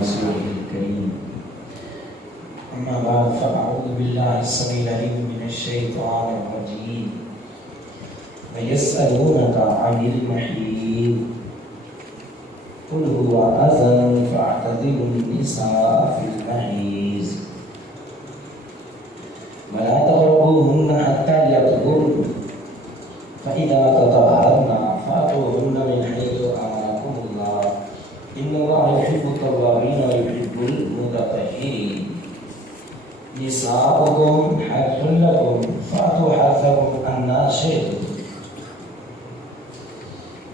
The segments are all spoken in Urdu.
رسوله الكريم. أما بعد فأعوذ بالله السميع العليم من الشيطان الرجيم. ويسألونك عن المحيض قل هو أذى فاعتزلوا النساء في المحيض ولا تقربوهن حتى يطهرن فإذا تطهرن فأتوهن من حيث أمركم الله إن الله يحب التوابين ويحب المتطهرين. نساؤكم حرث لكم فأتوا حرثكم أنى شئتم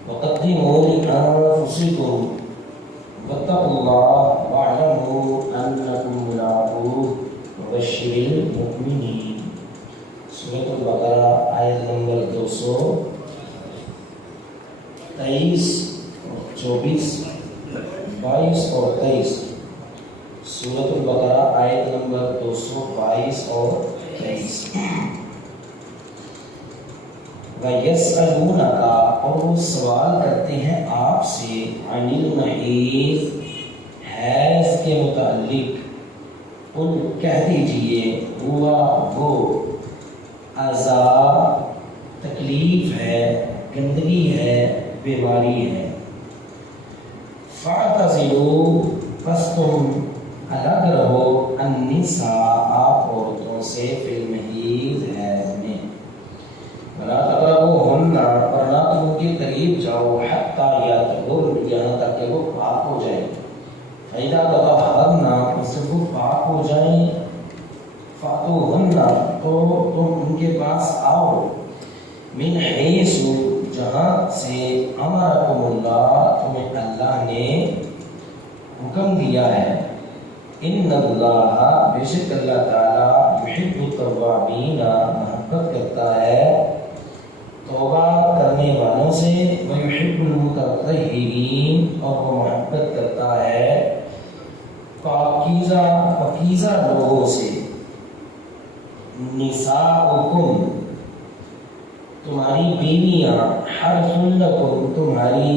وقدموا لأنفسكم واتقوا الله واعلموا أنكم ملاقوه وبشر المؤمنين. سورۃ البقرہ آیت نمبر 223 24 22 اور 23. سورۃ البقرہ آیت نمبر 222 اور 23. وَيَسْأَلُونَكَ اور وہ سوال کرتے ہیں آپ سے عن المحیض حیض کے متعلق. قل کہہ دیجئے ہوا وہ اذا تکلیف ہے، گندگی ہے، بیماری ہے. فاعتزلوا پس تم الگ رہو النساء عورتوں سے فی المحیض حیض میں. ولا تقربوہن اور نہ تم ان کے قریب جاؤ حتی یطہرن یہاں تک کہ وہ پاک ہو جائیں. فإذا تطہرن جب وہ پاک ہو جائیں فاتوہن تو تم ان کے پاس آؤ من حیث جہاں سے امرکم اللہ تمہیں اللہ نے حکم دیا ہے. ان اللہ بے شک اللہ تعالی یحب التوابین محبت کرتا ہے توبہ کرنے والوں سے، ویحب المتطہرین اور وہ محبت کرتا ہے پاکیزہ لوگوں سے. نساؤکم تمہاری بیویاں حرث لکم تمہاری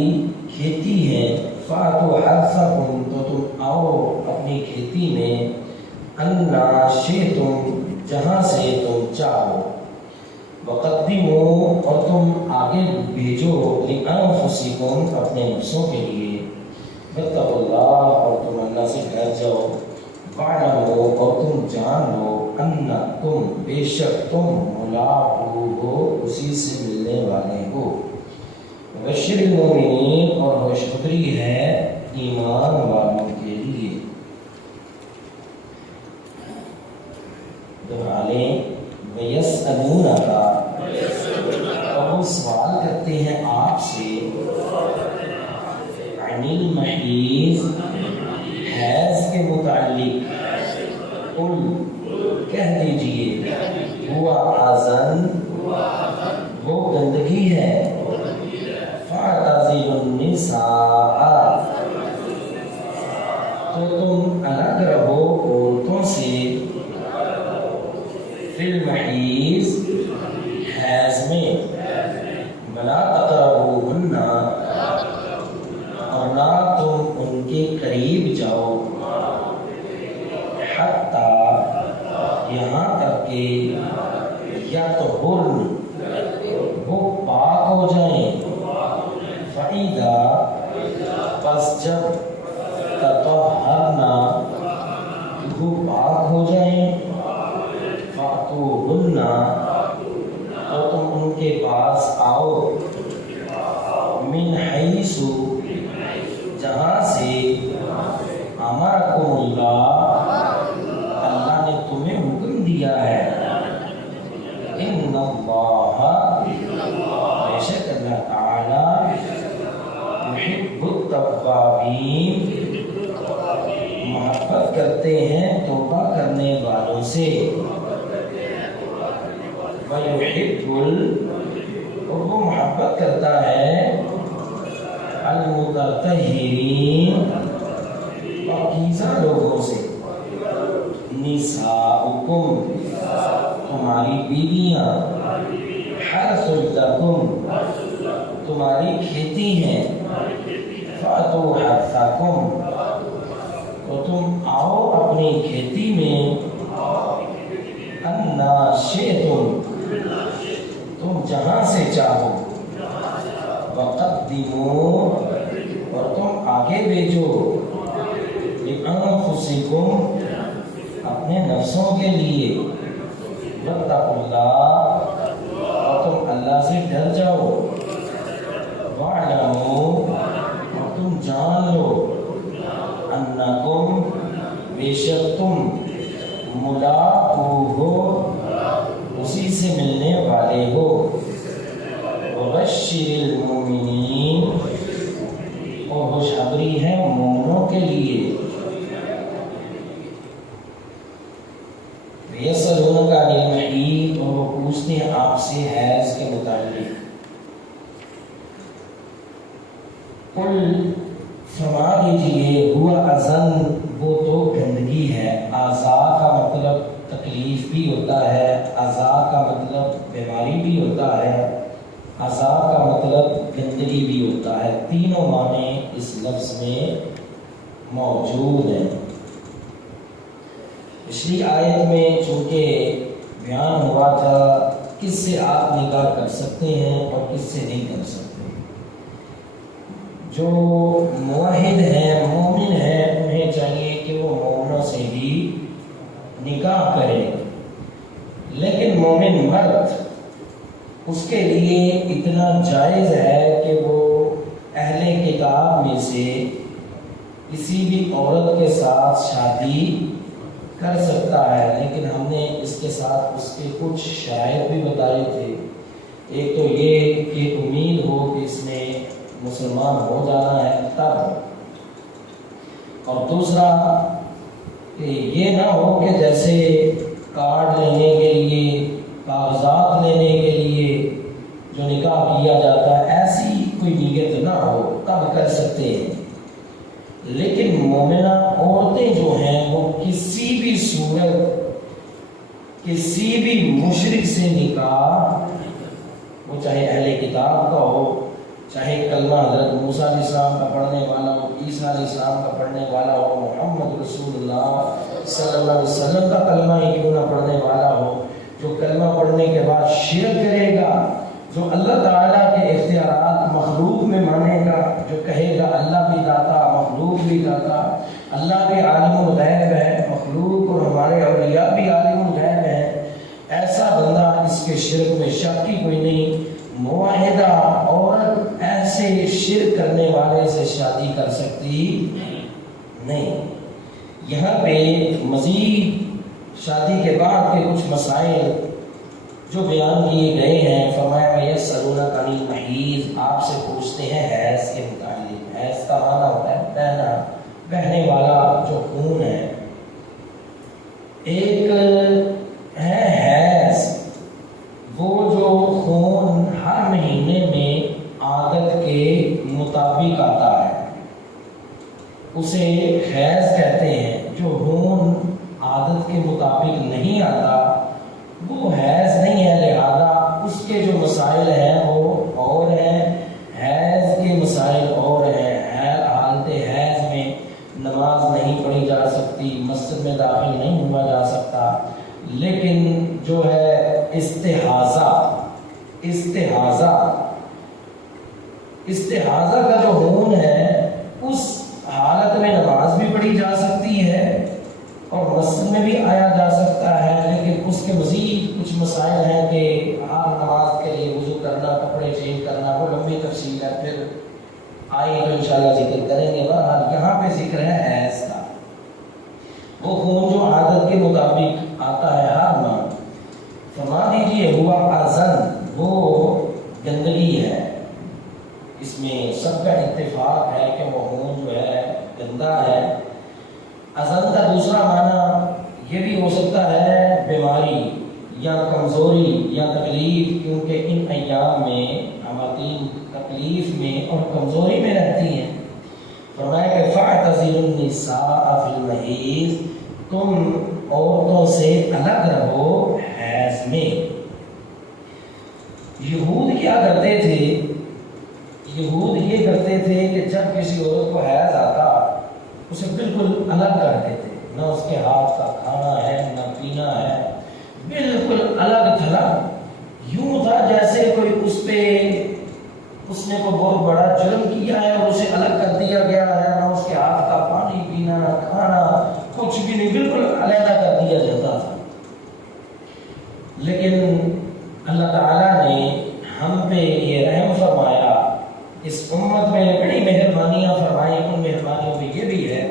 کھیتی ہے، فاتوا حرثکم تو تم آؤ اپنی کھیتی میں انا شئتم جہاں سے تم چاہو. وقدموا اور تم آگے بھیجو لانفسکم اپنے نفسوں کے لیے. واتقوا اللہ اور تم اللہ سے ڈر جاؤ. واعلموا اور تم جان لو انکم بے شک تم ملاقوہ ہو اسی سے ملنے والے ہو. وبشر المؤمنین اور خوشخبری ہے ایمان والوں کے لیے. دہرالیں وَيَسْأَلُونَكَ اور وہ سوال کرتے ہیں آپ سے عن المحیض حیض کے متعلق. قل کہہ دیجئے ہوا اذن وہ گندگی ہے. فاعتزلوا النساء تو تم الگ رہو عورتوں سے فی المحیض حیض میں. ولا تقربوہن اور نہ تم ان کے قریب جاؤ حتی یہاں تک کہ یطہرن وہ پاک ہو جائیں. فإذا پس جب تطہرن وہ پاک ہو جائیں فأتوہن تو تم ان کے پاس آؤ من حیث جہاں سے امرکم اللہ اللہ نے تمہیں حکم دیا ہے. ان اللہ بے شک اللہ تعالی یحب التوابین محبت کرتے ہیں توبہ کرنے والوں سے. ویحب اور وہ محبت کرتا ہے المتطہرین پاکیزہ لوگوں سے. نساؤکم تمہاری بیویاں حرث لکم تمہاری کھیتی ہیں. فاتوا حرثکم آگے بھیجو لِأَنفُسِكُمْ اپنے نفسوں کے لیے وَاتَّقُوا اللَّهَ اور تم اللہ سے ڈر جاؤ وَاعْلَمُوا اور تم جان لو أَنَّكُمْ بے شک تم ملاقوہ اسی سے ملنے والے ہو وَبَشِّرِ الْمُؤْمِنِينَ اور خوشخبری ہے مومنوں کے لیے یسألونک عن المحیط اور وہ پوچھتے ہیں آپ سے حیض کے متعلق قل فرما دیجئے ہوا اذن وہ تو گندگی ہے اعضاء کا مطلب تکلیف بھی ہوتا ہے اعضاء کا مطلب بیماری بھی ہوتا ہے اعضاء کا مطلب گندگی بھی ہوتا ہے تینوں معنی اس لفظ میں موجود ہیں پچھلی آیت میں چونکہ بیان ہوا تھا کس سے آپ نکاح کر سکتے ہیں اور کس سے نہیں کر سکتے جو موحد ہیں مومن ہیں انہیں چاہیے کہ وہ مومنوں سے ہی نکاح کریں لیکن مومن مرد اس کے لیے اتنا جائز ہے کہ وہ اہل کتاب میں سے کسی بھی عورت کے ساتھ شادی کر سکتا ہے لیکن ہم نے اس کے ساتھ اس کے کچھ شرائط بھی بتائے تھے ایک تو یہ کہ امید ہو کہ اس نے مسلمان ہو جانا ہے تب اور دوسرا کہ یہ نہ ہو کہ جیسے کارڈ لینے کے لیے کاغذات لینے کے لیے جو نکاح کیا جاتا ہے ایسی کوئی نیت نہ ہو تب کر سکتے ہیں لیکن مومنہ عورتیں جو ہیں وہ کسی بھی صورت کسی بھی مشرک سے نکاح وہ چاہے اہل کتاب کا ہو چاہے کلمہ حضرت موسیٰ علیہ السلام کا پڑھنے والا ہو عیسیٰ علیہ السلام کا پڑھنے والا ہو محمد رسول اللہ صلی اللہ علیہ وسلم کا کلمہ ہی کیوں نہ پڑھنے والا ہو جو کلمہ پڑھنے کے بعد شرک کرے گا جو اللہ تعالیٰ کے اختیارات مخلوق میں مانے گا جو کہے گا اللہ بھی داتا مخلوق بھی داتا اللہ بھی عالم الغیب ہے مخلوق اور ہمارے اولیاء بھی عالم الغیب ہے ایسا بندہ اس کے شرک میں شک کی کوئی نہیں معاہدہ عورت ایسے شرک کرنے والے سے شادی کر سکتی نہیں یہاں پہ مزید شادی کے بعد کے کچھ مسائل جو بیان کیے گئے ہیں فرمایا یسألونک عن المحیض آپ سے پوچھتے ہیں حیض کے متعلق حیض کا معنی ہوتا ہے بہنا بہنے والا جو خون ہے ایک ہے حیض وہ جو خون ہر مہینے میں عادت کے مطابق آتا ہے اسے حیض کہتے ہیں جو خون عادت کے مطابق نہیں آتا وہ حیض نہیں ہے لہذا اس کے جو مسائل ہیں وہ اور ہیں حیض کے مسائل اور ہیں حالت حیض میں نماز نہیں پڑھی جا سکتی مسجد میں داخل نہیں ہوا جا سکتا لیکن جو ہے استحاضہ کا جو خون ہے اس حالت میں نماز بھی پڑھی جا سکتی ہے اور مسجد میں بھی آیا جا سکتا ہے لیکن اس کے مزید کچھ مسائل ہیں کہ ہر نماز کے لیے وضو کرنا کپڑے چینج کرنا وہ لمبی تفصیل ہے پھر آئے تو انشاءاللہ ذکر کریں گے بہرحال یہاں پہ ذکر ہے حیض کا وہ خون جو عادت کے مطابق آتا ہے ہر ماہ فرما دیجیے ہوا اذن وہ گندگی ہے اس میں سب کا اتفاق ہے کہ وہ خون جو ہے گندا ہے اذن کا دوسرا معنی یہ بھی ہو سکتا ہے بیماری یا کمزوری یا تکلیف کیونکہ ان ایام میں خواتین تکلیف میں اور کمزوری میں رہتی ہیں فرمایا کہ فاعتزلوا النساء فی المحیض تم عورتوں سے الگ رہو حیض میں یہود کیا کرتے تھے یہود یہ کرتے تھے کہ جب کسی عورت کو حیض آتا اسے بالکل الگ کر دیتے نہ اس کے ہاتھ کا کھانا ہے نہ پینا ہے بالکل الگ تھلگ یوں تھا جیسے کوئی اس پہ اس نے کوئی بہت بڑا جرم کیا ہے اور اسے الگ کر دیا گیا ہے، نہ اس کے ہاتھ کا پانی پینا نہ کھانا کچھ بھی نہیں، بالکل علیحدہ کر دیا جاتا تھا۔ لیکن اللہ تعالیٰ نے ہم پہ یہ رحم فرمایا، اس امت میں بڑی مہربانیاں فرمائی۔ ان مہربانیوں میں یہ بھی ہے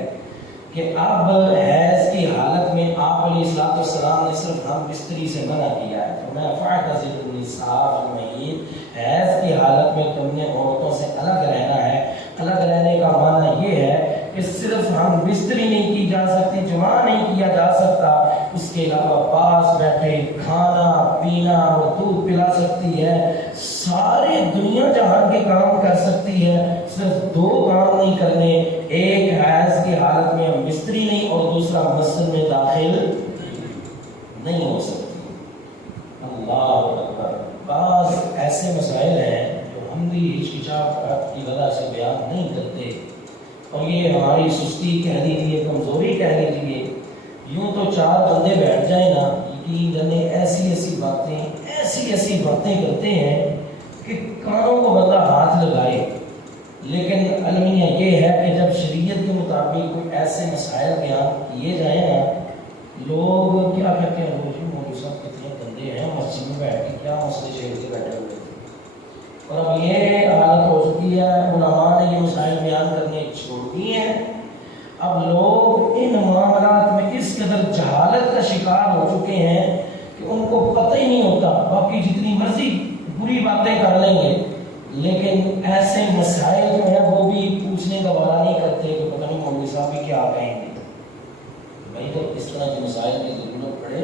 کہ اب حیض کی حالت میں آپ علیہ السلام نے صرف ہم بستری سے منع کیا ہے، فرمایا فاعتزلوا النساء فی المحیض، حیض کی حالت میں تم نے عورتوں سے الگ رہنا ہے۔ الگ رہنے کا معنی یہ ہے کہ صرف ہم بستری نہیں کی جا سکتی، جماع نہیں کیا جا سکتا، اس کے علاوہ پاس بیٹھے کھانا پینا اور دودھ پلا سکتی ہے، سارے دنیا جہان کے کام کر سکتی ہے، صرف دو کام نہیں کرنے، ایک حیض کی حالت میں ہم بستری نہیں اور دوسرا مسجد میں داخل نہیں ہو سکتی۔ اللہ اکبر۔ بعض ایسے مسائل ہیں جو ہم بھی ہچکچاہٹ کی وجہ سے بیان نہیں کرتے، اور یہ ہماری سستی کہہ لیجیے، کمزوری کہہ لیجیے۔ یوں تو چار بندے بیٹھ جائیں نا، یقین جانے ایسی ایسی باتیں کرتے ہیں کہ کانوں کو بندہ ہاتھ لگائے۔ لیکن المیہ یہ ہے کہ جب شریعت کے مطابق کوئی ایسے مسائل بیان کیے جائیں نا، لوگ کیا کہتے ہیں، مولوی صاحب کتنے گندے ہیں، مسجد میں بیٹھ کے کیا مسئلے چھیڑ کے بیٹھے ہوئے تھے۔ اور اب یہ حالت ہو چکی ہے، علماء نے یہ مسائل بیان کرنے چھوڑ دیے ہیں۔ اب لوگ ان معاملات میں اس قدر جہالت کا شکار ہو چکے ہیں کہ ان کو پتہ ہی نہیں ہوتا، باقی جتنی مرضی بری باتیں کر لیں گے لیکن ایسے مسائل جو ہیں وہ بھی پوچھنے کا وارا نہیں کرتے کہ پتہ نہیں مولوی صاحب بھی کیا کہیں گے۔ بھائی تو اس طرح کے مسائل کی ضرورت پڑے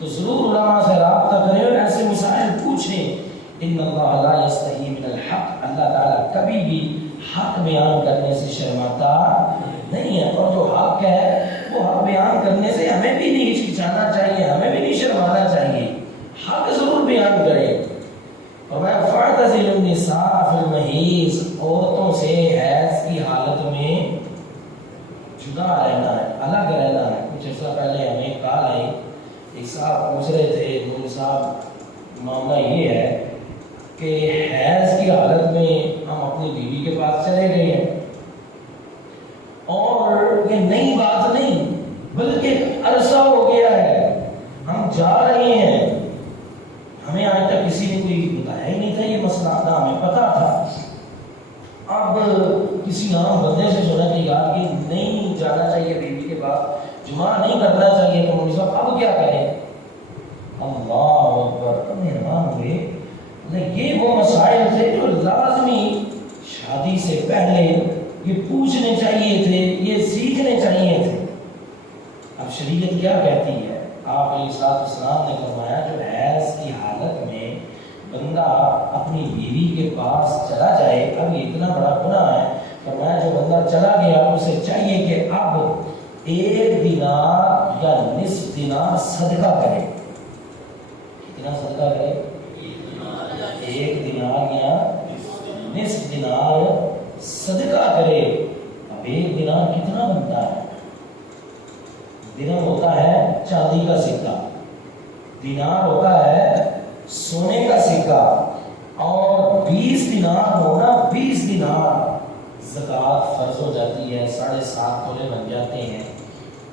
تو ضرور علماء سے رابطہ کریں اور ایسے مسائل پوچھیں۔ ان اللہ لا یستحی من الحق، اللہ تعالیٰ کبھی بھی حق بیان کرنے سے شرماتا نہیں ہے، اور جو حق ہے وہ حق بیان کرنے سے ہمیں بھی نہیں ہچکچانا چاہیے، ہمیں بھی نہیں شرمانا چاہیے، حق ضرور بیان کرے۔ اور میں فاعتزلوا النساء فی المحیض، عورتوں سے حیض کی حالت میں جدا رہنا ہے، الگ رہنا ہے۔ کچھ عرصہ پہلے ہمیں کال آئی، ایک صاحب پوچھ رہے تھے، مولوی صاحب معاملہ یہ ہے کہ حیض کی حالت میں ہم اپنی بیوی کے پاس چلے گئے ہیں، اور یہ نئی بات نہیں بلکہ عرصہ ہو گیا ہے، ہم جا رہے ہیں، ہمیں آج تک کسی نے کوئی بتایا ہی نہیں تھا یہ مسئلہ، نہ ہمیں پتا تھا۔ اب کسی عام بندے سے سنا کہ یار یہ نہیں جانا چاہیے بیوی کے پاس، جمعہ نہیں کرنا چاہیے، تو مولوی صاحب اب کیا کریں؟ اللہ اکبر، مہربان ہوئے، یہ وہ مسائل تھے جو لازمی شادی سے پہلے یہ پوچھنے چاہیے تھے، یہ سیکھنے چاہیے تھے۔ اب شریعت کیا کہتی ہے؟ آپ علیہ السلام نے فرمایا جو حیض کی حالت میں بندہ اپنی بیوی کے پاس چلا جائے، اب یہ اتنا بڑا گناہ ہے، فرمایا جو بندہ چلا گیا اسے چاہیے کہ اب 1 دینار یا نصف دینار صدقہ کرے۔ کتنا صدقہ کرے؟ 1 دینار یا نصف دینار صدقہ کرے۔ اب 1 دینار کتنا بنتا ہے؟ درہم ہوتا ہے چاندی کا سکہ، دینار ہوتا ہے سونے کا سکہ، اور 20 دینار ہونا، 20 دینار زکوٰۃ فرض ہو جاتی ہے، 7.5 تولے بن جاتے ہیں۔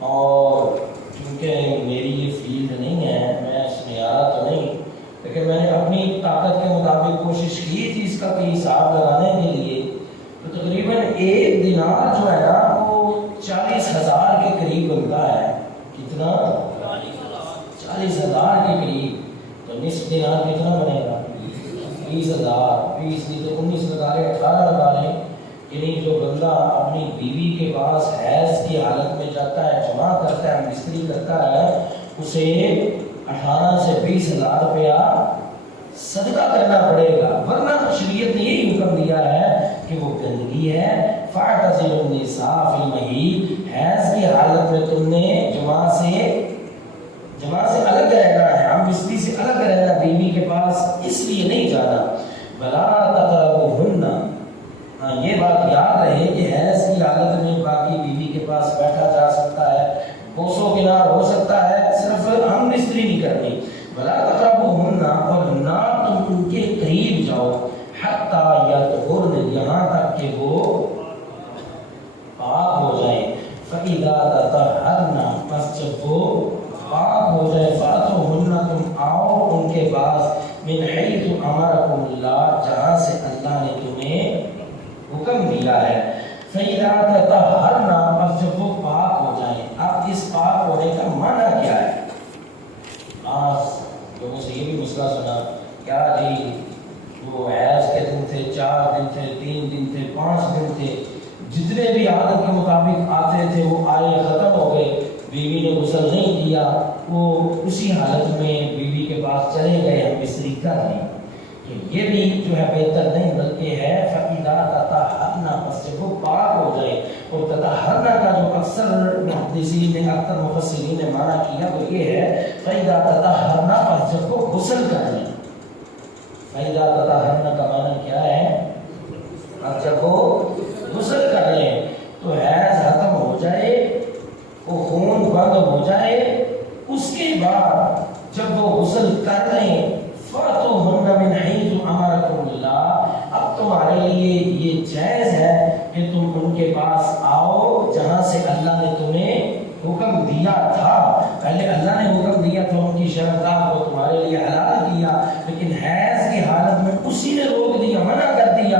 اور کیونکہ میری یہ فیلڈ نہیں ہے، میں اس میں آیا تو نہیں، لیکن میں نے اپنی طاقت کے مطابق کوشش کی تھی اس کا کوئی حساب لگانے کے لیے، تو تقریباً 1 دینار جو ہے نا وہ 40,000 کے قریب بنتا ہے۔ کتنا؟ 40,000 کے قریب۔ تو نصف دینار کتنا بنے گا؟ 20,000۔ 20 نہیں تو 19 لگا لیں، 18 لگا لیں، یعنی جو بندہ اپنی بیوی کے پاس حیض کی حالت میں جاتا ہے، جمع کرتا ہے، مستری کرتا ہے، اسے 18 سے 20,000 روپیہ صدقہ کرنا پڑے گا، ورنہ شریعت نے یہی حکم دیا ہے کہ وہ گندگی ہے۔ فاعتزلوا النساء فی المحیض، حیض کی حالت میں تم نے جماع سے الگ رہنا ہے، ہم بستری سے الگ رہنا، بیوی کے پاس اس لیے نہیں جانا۔ بلا تقربوہن، ہاں یہ بات یاد رہے کہ حیض کی حالت میں باقی بیوی کے پاس بیٹھا جا سکتا ہے، بوسو کنار ہو سکتا ہے، صرف ہم بستری نہیں کرنی۔ بلا تقربوہن، اور نہ تم ان کے قریب جاؤ، حتی تاکہ وہ پاک ہو جائے. فَإِذَا تَطَهَّرْنَ پس جب وہ پاک ہو جائے فَأْتُوهُنَّ تم آؤ ان کے پاس مِنْ حَيْثُ أَمَرَكُمُ اللَّهُ جہاں سے اللہ نے تمہیں حکم دیا ہے. فَإِذَا تَطَهَّرْنَ پس جب وہ پاک ہو جائیں. اب اس پاک ہونے کا معنی کیا ہے؟ آج لوگوں سے یہ بھی مسئلہ سنا کیا جی وہ حیض کے دن تھے، 4 دن تھے، 3 دن تھے، 5 دن تھے، جتنے بھی عادت کے مطابق آتے تھے وہ آئے ختم ہو گئے، بیوی نے غسل نہیں کیا، وہ اسی حالت میں بیوی کے پاس چلے گئے، ہم بستری کر لیں. تو یہ بھی جو ہے بہتر نہیں بلکہ ہے فَإِذَا تَطَهَّرْنَ پس جب وہ پاک ہو جائے. اور تطہرنا کا جو اکثر محدثین نے اکثر مفسرین نے معنی کیا وہ یہ ہے فَإِذَا تَطَهَّرْنَ پس جب وہ غسل کر لیں. فَإِذَا تَطَهَّرْنَ کا معنی کیا ہے؟ اب جب وہ غسل کر لیں تو حیض ختم ہو جائے، وہ خون بند ہو جائے، اس کے بعد جب وہ غسل کر لیں فَأْتُوهُنَّ مِنْ حَيْثُ أَمَرَكُمُ اللَّهُ اب تمہارے لیے یہ جائز ہے کہ تم ان کے پاس آؤ جہاں سے اللہ نے تمہیں حکم دیا تھا. پہلے اللہ نے حکم دیا تھا ان کی شرعگاہ کو تمہارے لیے حلال کیا، لیکن حیض کی حالت میں اسی نے روک دیا، منع کر دیا.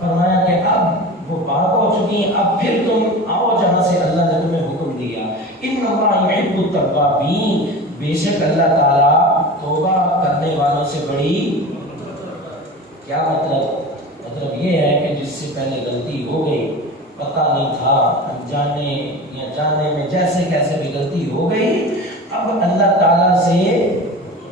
فرمایا کہ اب وہ پاک ہو چکی ہیں، اب پھر تم آؤ جہاں سے اللہ نے تمہیں حکم دیا. ان اللہ یحب التوابین بے شک اللہ تعالیٰ توبہ کرنے والوں سے بڑی. کیا مطلب یہ ہے کہ جس سے پہلے غلطی ہو گئی، پتہ نہیں تھا، انجانے یا جاننے میں جیسے کیسے بھی غلطی ہو گئی، اب اللہ تعالیٰ سے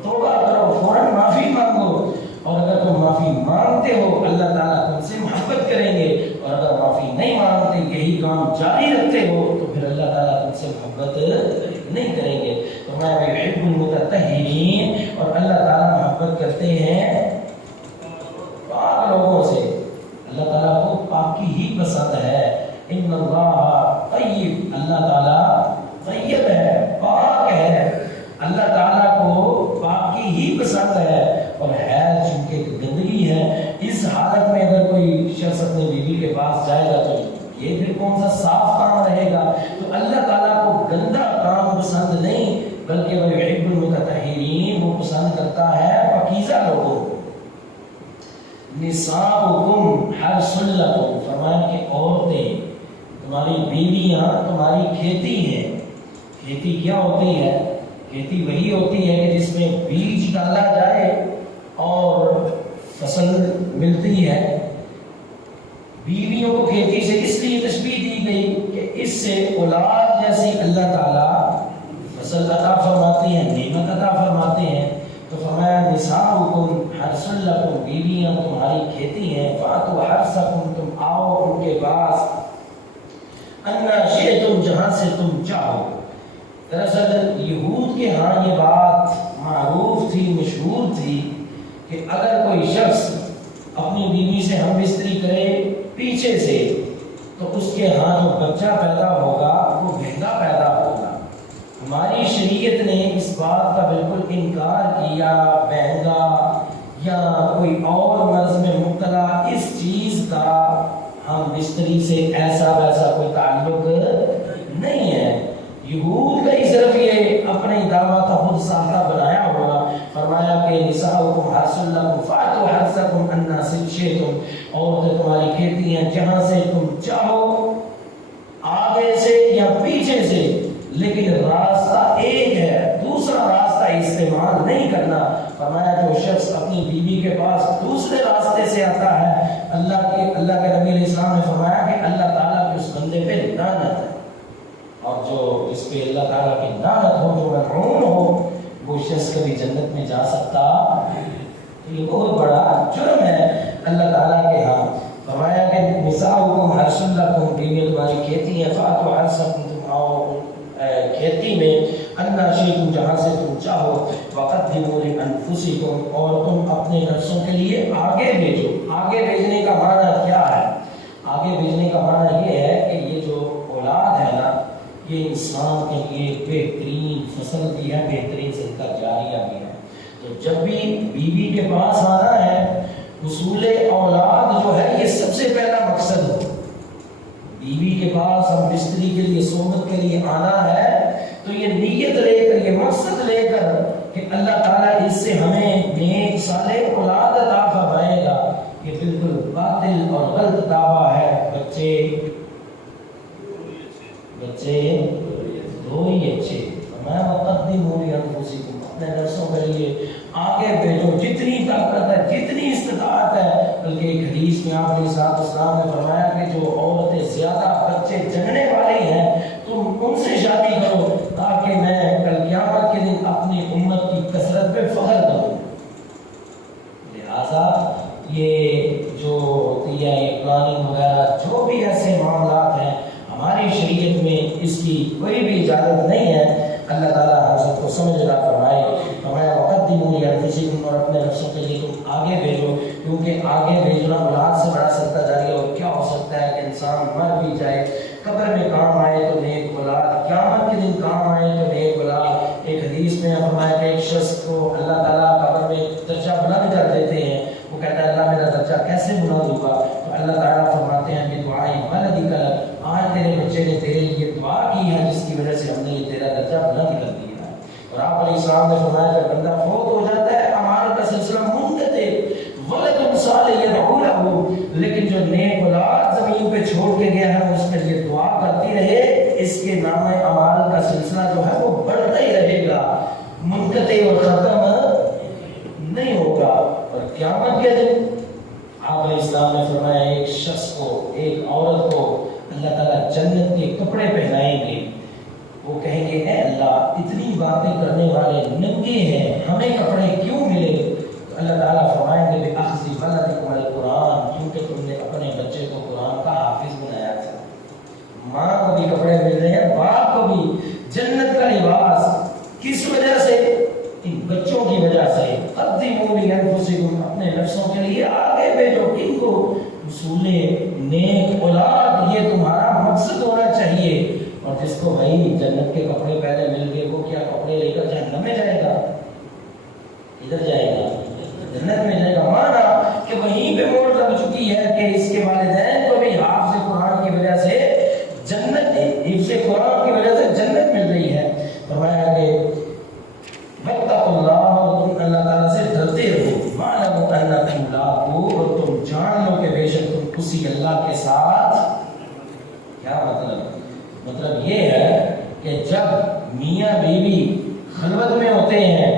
توبہ کرو، فوراً معافی مانگو. اور اگر تم معافی مانگتے ہو اللہ تعالیٰ تم سے محبت کریں گے، اور اگر معافی نہیں مانگتے یہی کام جاری رکھتے ہو تو پھر اللہ تعالیٰ تم سے محبت نہیں کریں گے. تو میں یحب المتطہرین اور اللہ تعالیٰ محبت کرتے ہیں پاک لوگوں سے. اللہ تعالیٰ کو پاکی ہی پسند ہے. ان اللہ طیب اللہ تعالیٰ طیب ہے، پاک ہے. اللہ تعالیٰ کو پاکی ہی پسند ہے. اور حیض چونکہ گندگی ہے، اس حالت میں اگر کوئی شخص اپنی بیوی کے پاس جائے گا تو یہ پھر کون سا صاف کام رہے گا. تو اللہ تعالیٰ کو گندا کام پسند نہیں بلکہ وہ یحب المتطہرین وہ پسند کرتا ہے پاکیزہ لوگوں. نساؤکم حرث لکم فرمایا کہ عورتیں تمہاری بیویاں تمہاری کھیتی ہیں. کھیتی کیا ہوتی ہے؟ کھیتی وہی ہوتی ہے کہ جس میں بیج ڈالا جائے اور فصل ملتی ہے. بیویوں کو کھیتی سے اس لیے تشبیہ دی گئی کہ اس سے اولاد جیسی اللہ تعالیٰ فصل عطا فرماتے ہیں، نعمت عطا فرماتے ہیں. تو فرمایا نساؤکم حرث لکم بیویاں تمہاری کھیتی ہیں. فاتوا حرثکم تم آؤ ان کے پاس انا شئتم جہاں سے تم چاہو. دراصل یہود کے ہاں یہ بات معروف تھی، مشہور تھی کہ اگر کوئی شخص اپنی بیوی سے ہم بستری کرے پیچھے سے تو اس کے ہاں جو بچہ پیدا ہوگا وہ بہنگا پیدا ہوگا. ہماری شریعت نے اس بات کا بالکل انکار کیا. بہنگا یا کوئی اور مرض میں مبتلا اس چیز کا ہم بستری سے ایسا ویسا کوئی تعلق نہیں ہے. یہود کا ہی صرف یہ اپنے دعویٰ کا خود ساختہ بنایا ہوگا. فرمایا کہ نساؤکم حرث لکم فاتوا حرثکم انا شئتم عورتیں تمہاری کھیتی ہیں جہاں سے تم چاہو، آگے سے یا پیچھے سے، لیکن راستہ ایک ہے، دوسرا راستہ استعمال نہیں کرنا. فرمایا جو شخص اپنی بیوی کے پاس دوسرے راستے سے آتا ہے اللہ کے نبی علیہ السلام نے فرمایا کہ اللہ تعالیٰ کے اس بندے پہ لعنت ہے. اور جو اس پہ اللہ تعالیٰ کی لعنت ہو، جو ملعون ہو، وہ شخص کبھی جنت میں جا سکتا. یہ بہت بڑا جرم ہے اللہ تعالیٰ کے ہاں. فرمایا کہ نساؤکم حرث لکم بیویاں تمہاری کھیتی ہیں. فاتوا حرثکم تم آؤ کھیتی میں انا شئتم جہاں سے تم چاہو. وقدموا لانفسکم اور تم اپنے نفسوں کے لیے آگے بھیجو. آگے بھیجنے کا معنی کیا ہے؟ آگے بھیجنے کا معنی یہ ہے کہ یہ جو اولاد ہے نا یہ انسان کے لیے بہترین فصل بھی ہے، بہترین صدقہ جاریہ بھی ہے. تو جب بھی بیوی کے پاس آنا ہے حصول اولاد جو ہے یہ سب سے پہلا مقصد ہو. بیوی کے پاس ہم بستری کے لیے صحبت کے لیے آنا ہے تو یہ نیت لے کر یہ مقصد لے کر کہ اللہ تعالیٰ اس سے ہمیں نیک صالح اولاد عطا فرمائے گا. یہ بالکل باطل اور غلط دعویٰ ہے. بچے دو ہی اچھے. میں مقدموا لانفسکم، اپنے نفسوں کے لیے آگے بھیجو جتنی طاقت ہے جتنی استطاعت ہے. بلکہ ایک حدیث میں آپ علیہ السلام نے فرمایا کہ جو عورتیں زیادہ بچے جننے والی ہیں تم ان سے شادی کرو تاکہ میں کل قیامت کے دن اپنی امت کی کثرت پہ فخر کروں. لہذا یہ جو ہوتی ہے پلاننگ وغیرہ جو بھی ایسے معاملات ہیں ہماری شریعت میں اس کی کوئی بھی اجازت نہیں ہے. اللہ تعالیٰ ہم سب کو سمجھ رہا فرمائے. فرمایا وقدموا لانفسکم، اور اپنے نفسوں کے لیے تم آگے بھیجو، کیونکہ آگے بھیجنا اولاد سے بڑا صدقہ جاریہ. اور کیا ہو سکتا ہے کہ انسان مر بھی جائے، قبر میں کام آئے تو نیک اولاد، قیامت کے دن کام آئے تو نیک اولاد. ایک حدیث میں فرمایا کہ ایک شخص کو اللہ تعالیٰ قبر میں درجہ بلند کر دیتے ہیں. وہ کہتا ہے اللہ میرا درجہ کیسے بلند ہوگا؟ تو اللہ تعالیٰ فرماتے ہیں کہ دعائیں ولدک لک، آج تیرے بچے نے تیرے لیے دعا کی ہے جس کی وجہ سے ہم نے یہ تیرا درجہ بلند کر دیا ہے. اور آپ علیہ السلام نے فرمایا کہ بندہ فوت ہو جاتا ہے اعمال کا سلسلہ منقطع، ولد صالح یدعو لہ، لیکن جو نیک اولاد زمین پہ چھوڑ کے گیا ہے اس کے لیے دعا کرتی رہے، اس کے نام اعمال کا سلسلہ جو ہے وہ بڑھتا ہی رہے گا، منقطع اور ختم نہیں ہوگا. اور قیامت کے دن آپ علیہ السلام نے فرمایا ایک شخص کو، ایک عورت کو اللہ تعالیٰ جنت کے کپڑے پہنائیں گے. وہ کہیں گے اے اللہ اتنی باتیں کرنے والے ننگے ہیں، ہمیں کپڑے کیوں ملے؟ تو اللہ تعالیٰ فرمائیں گے بِأَخْذِ وَلَدِكُمُ الْقُرْآنَ، کیونکہ تم نے اپنے بچے کو قرآن کا حافظ بنایا تھا. ماں کو بھی کپڑے مل رہے ہیں، باپ کو بھی جنت کا لباس. کس وجہ سے؟ ان بچوں کی وجہ سے. قدموا لانفسکم، اپنے نفسوں کے لیے آگے بھیجو. ان کو حصول نیک اولاد یہ تمہارا مقصد ہونا چاہیے. اور جس کو بھائی جنت کے کپڑے پہلے مل گئے وہ کیا کپڑے لے کر جہنم میں جائے گا؟ ادھر جائے گا، جنت میں جائے گا. مانا کہ وہیں پہ موڑ لگ چکی ہے کہ اس کے والدین کو بھی حافظ قرآن کی وجہ سے جنت، حفظ قرآن کی وجہ سے جنت مل رہی ہے. فرمایا کہ واتقوا اللہ، اور تم اللہ تعالیٰ سے ڈرتے رہو. واعلموا انکم ملاقوہ، اور تم جان لو کہ بے شک تم اسی اللہ کے ساتھ. کیا مطلب یہ ہے کہ جب میاں بیوی خلوت میں ہوتے ہیں،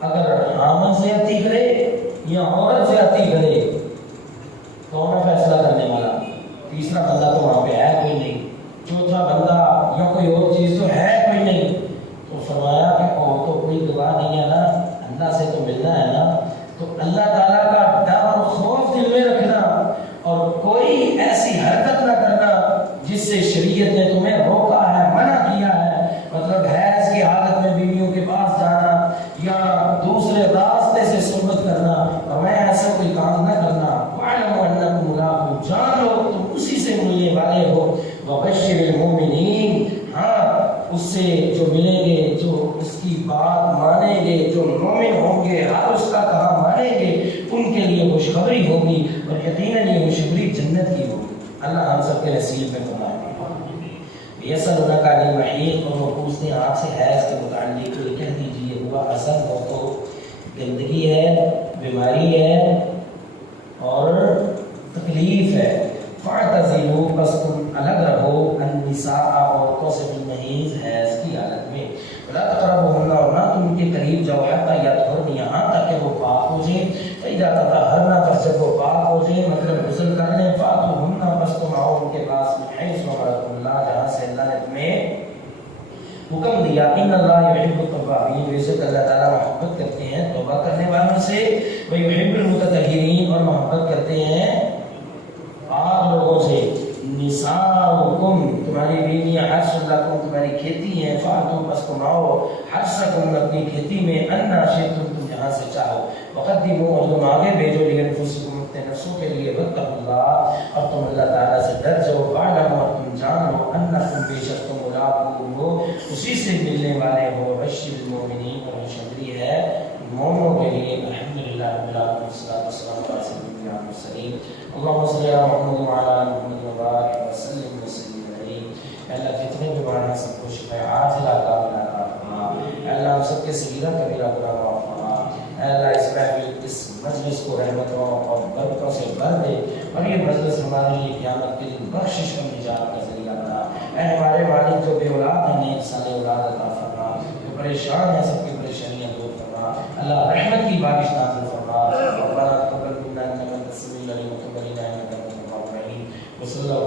اگر خاوند زیادتی کرے یا عورت زیادتی کرے کون ہے فیصلہ کرنے والا؟ تیسرا بندہ تو وہاں پہ ہے کوئی نہیں، چوتھا بندہ یا کوئی اور چیز تو ہے کوئی نہیں. تو فرمایا کہ تو کوئی دعا نہیں ہے نا، اللہ سے تو ملنا ہے نا. تو اللہ تعالیٰ کا ڈر اور خوف دل میں رکھنا اور کوئی ایسی حرکت نہ کرنا جس سے شریعت نے تمہیں روکا ہے، منع کیا ہے. مطلب حیض کی حالت میں بیویوں کے پاس جانا یا دوسرے راستے سے صحبت کرنا، اور میں ایسا کوئی کام نہ کرنا. وَاعْلَمُوا أَنَّكُمْ مُلَاقُوهُ، جان لو تم اسی سے ملنے والے ہو. وَبَشِّرِ الْمُؤْمِنِينَ، ہاں اس سے جو ملیں گے، جو اس کی بات مانیں گے، جو مومن ہوں گے، ہر اس کا کہا مانیں گے، ان کے لیے خوشخبری ہوگی، اور یقیناً یہ خوشخبری جنت کی ہوگی. اللہ ہم سب کے نصیب میں فرمائے. یسألونک عن المحیض، اور وہ پوچھتے ہیں آپ سے حیض کے متعلق. کہہ دیجیے ہوا اصل ہو تو گندگی ہے، بیماری ہے اور تکلیف ہے. فاعتزلوا، بس تم الگ رہو، النساء، عورتوں سے بالمحیض حیض کی حالت میں. ولا تقربوهن، اور نہ تم ان کے قریب جاؤ، حتی یطہرن، یہاں تک کہ وہ پاک ہو جائیں. فإذا تطہرن، پس جب وہ پاک ہو جائیں، مطلب غسل کر لیں، فاتوهن، بس تم آؤ ان کے پاس، من حیث امرکم اللہ، جہاں سے اللہ نے تمہیں حکم دیا. ان اللہ یحب التوابین، بے شک اللہ تعالیٰ محبت کرتے ہیں توبہ کرنے والوں سے. ویحب المتطہرین، اور محبت کرتے ہیں پاک لوگوں سے. نساؤکم، تمہاری بیویاں، حرث لکم، تمہاری کھیتی ہیں. فاتوا، بس تم آؤ، حرثکم، اپنی کھیتی میں، انا شئتم، تم جہاں سے چاہو. وقدموا، اور تم آگے بھیجو، لانفسکم، اپنے نفسوں کے لیے. واتقوا اللہ، اور تم اللہ تعالیٰ سے ڈر جاؤ. واعلموا، اور تم جان لو، انکم، بے شک تم ملاقوہ، اسی سے ملنے والے ہو. بشر المؤمنین، اور خوشخبری ہے مومنوں کے لیے. الحمدللہ رب العالمین، والصلاۃ والسلام علی رسول اللہ. الأنبياء والمرسلين اللهم صل على محمد وعلى آل محمد وبارك وسلم وسلم عليه. اللہ جتنے بھی بیمار ہیں سب کو شفا عاجلہ عطا فرما. اللہ ہم سب کے صغیرہ کبیرہ گناہ معاف فرما. اللہ اس محفل اس مجلس کو رحمتوں اور برکتوں سے بھر دے اور یہ مجلس ہمارے لیے قیامت کے دن بخشش و نجات کا ذریعہ بنا. اے ہمارے والد جو بے اولاد ہیں نیک صالح اولاد عطا فرما. جو پریشان ہیں سب کی پریشانیاں دور فرما. اللہ رحمت کی بارش نازل فرما. ربنا تقبل منا انك انت السميع العليم وتب علينا انك انت التواب الرحيم. وصلى الله